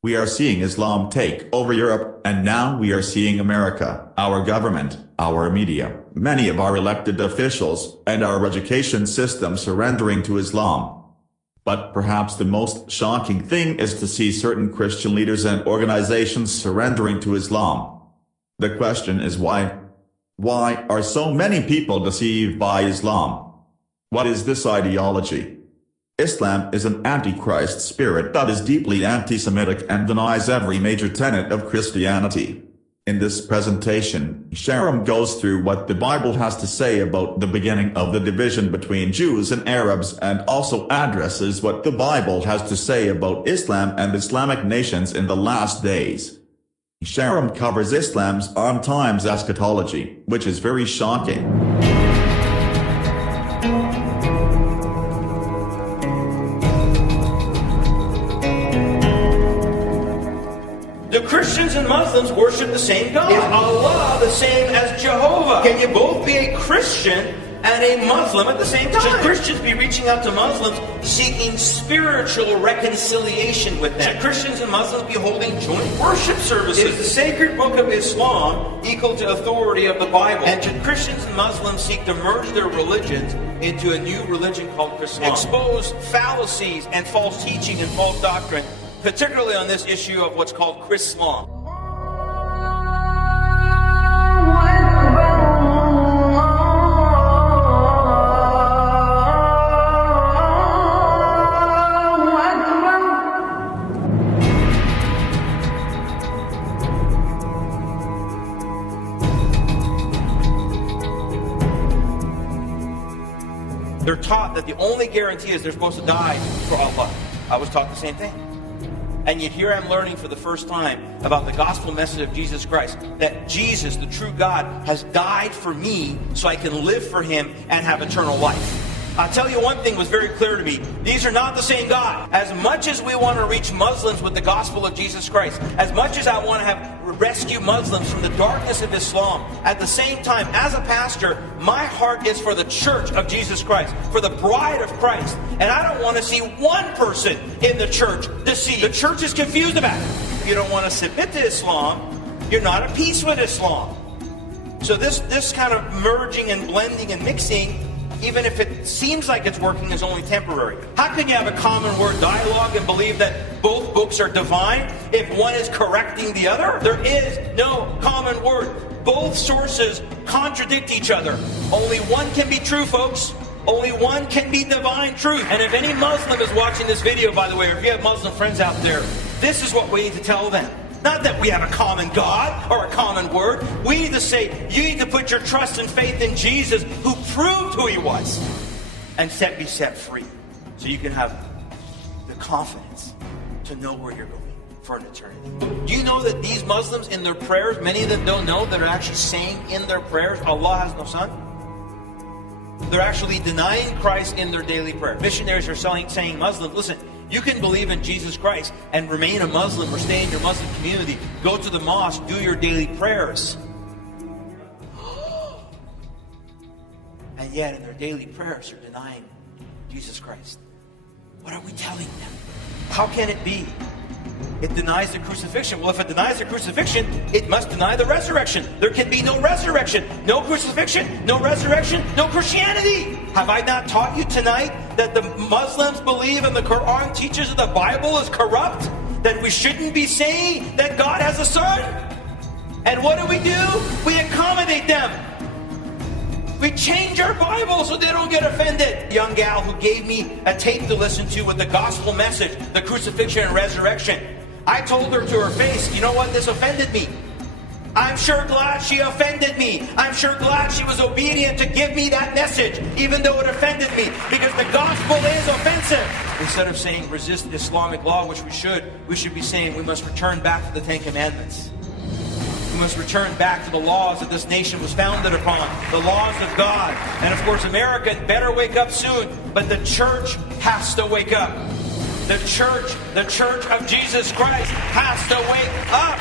We are seeing Islam take over Europe, and now we are seeing America, our government, our media, many of our elected officials, and our education system surrendering to Islam. But perhaps the most shocking thing is to see certain Christian leaders and organizations surrendering to Islam. The question is why? Why are so many people deceived by Islam? What is this ideology? Islam is an antichrist spirit that is deeply anti-Semitic and denies every major tenet of Christianity. In this presentation, Sharam goes through what the Bible has to say about the beginning of the division between Jews and Arabs, and also addresses what the Bible has to say about Islam and Islamic nations in the last days. Sharam covers Islam's end times eschatology, which is very shocking. Do Christians and Muslims worship the same God? Is Allah the same as Jehovah? Can you both be a Christian and a Muslim at the same time? Should Christians be reaching out to Muslims seeking spiritual reconciliation with them? Should Christians and Muslims be holding joint worship services? Is the sacred book of Islam equal to authority of the Bible? And should Christians and Muslims seek to merge their religions into a new religion called Chrislam? Expose fallacies and false teaching and false doctrine, particularly on this issue of what's called Chrislam. They're taught that the only guarantee is they're supposed to die for Allah. I was taught the same thing. And yet here I'm learning for the first time about the gospel message of Jesus Christ, that Jesus, the true God, has died for me so I can live for Him and have eternal life. I'll tell you one thing was very clear to me. These are not the same God. As much as we want to reach Muslims with the gospel of Jesus Christ, as much as I want to rescue Muslims from the darkness of Islam, at the same time, as a pastor, my heart is for the church of Jesus Christ, for the bride of Christ. And I don't want to see one person in the church deceived. The church is confused about it. If you don't want to submit to Islam, you're not at peace with Islam. So this kind of merging and blending and mixing, even if it seems like it's working, is only temporary. How can you have a common word dialogue and believe that both books are divine if one is correcting the other? There is no common word. Both sources contradict each other. Only one can be true, folks. Only one can be divine truth. And if any Muslim is watching this video, by the way, or if you have Muslim friends out there, this is what we need to tell them. Not that we have a common God or a common word. We need to say, you need to put your trust and faith in Jesus, who proved who He was, and be set free. So you can have the confidence to know where you're going for an eternity. Do you know that these Muslims in their prayers, many of them don't know, that are actually saying in their prayers, Allah has no son? They're actually denying Christ in their daily prayer. Missionaries are saying, Muslims, listen, you can believe in Jesus Christ and remain a Muslim or stay in your Muslim community. Go to the mosque, do your daily prayers. And yet in their daily prayers they're denying Jesus Christ. What are we telling them? How can it be? It denies the crucifixion. Well, if it denies the crucifixion, it must deny the resurrection. There can be no resurrection, no crucifixion, no resurrection, no Christianity. Have I not taught you tonight that the Muslims believe and the Quran teaches that the Bible is corrupt? That we shouldn't be saying that God has a son? And what do? We accommodate them. We change our Bible so they don't get offended. A young gal who gave me a tape to listen to with the gospel message, the crucifixion and resurrection. I told her to her face, you know what, this offended me. I'm sure glad she offended me. I'm sure glad she was obedient to give me that message, even though it offended me, because the gospel is offensive. Instead of saying resist Islamic law, which we should be saying we must return back to the Ten Commandments. We must return back to the laws that this nation was founded upon, the laws of God. And of course, America better wake up soon, but the church has to wake up. The church of Jesus Christ has to wake up.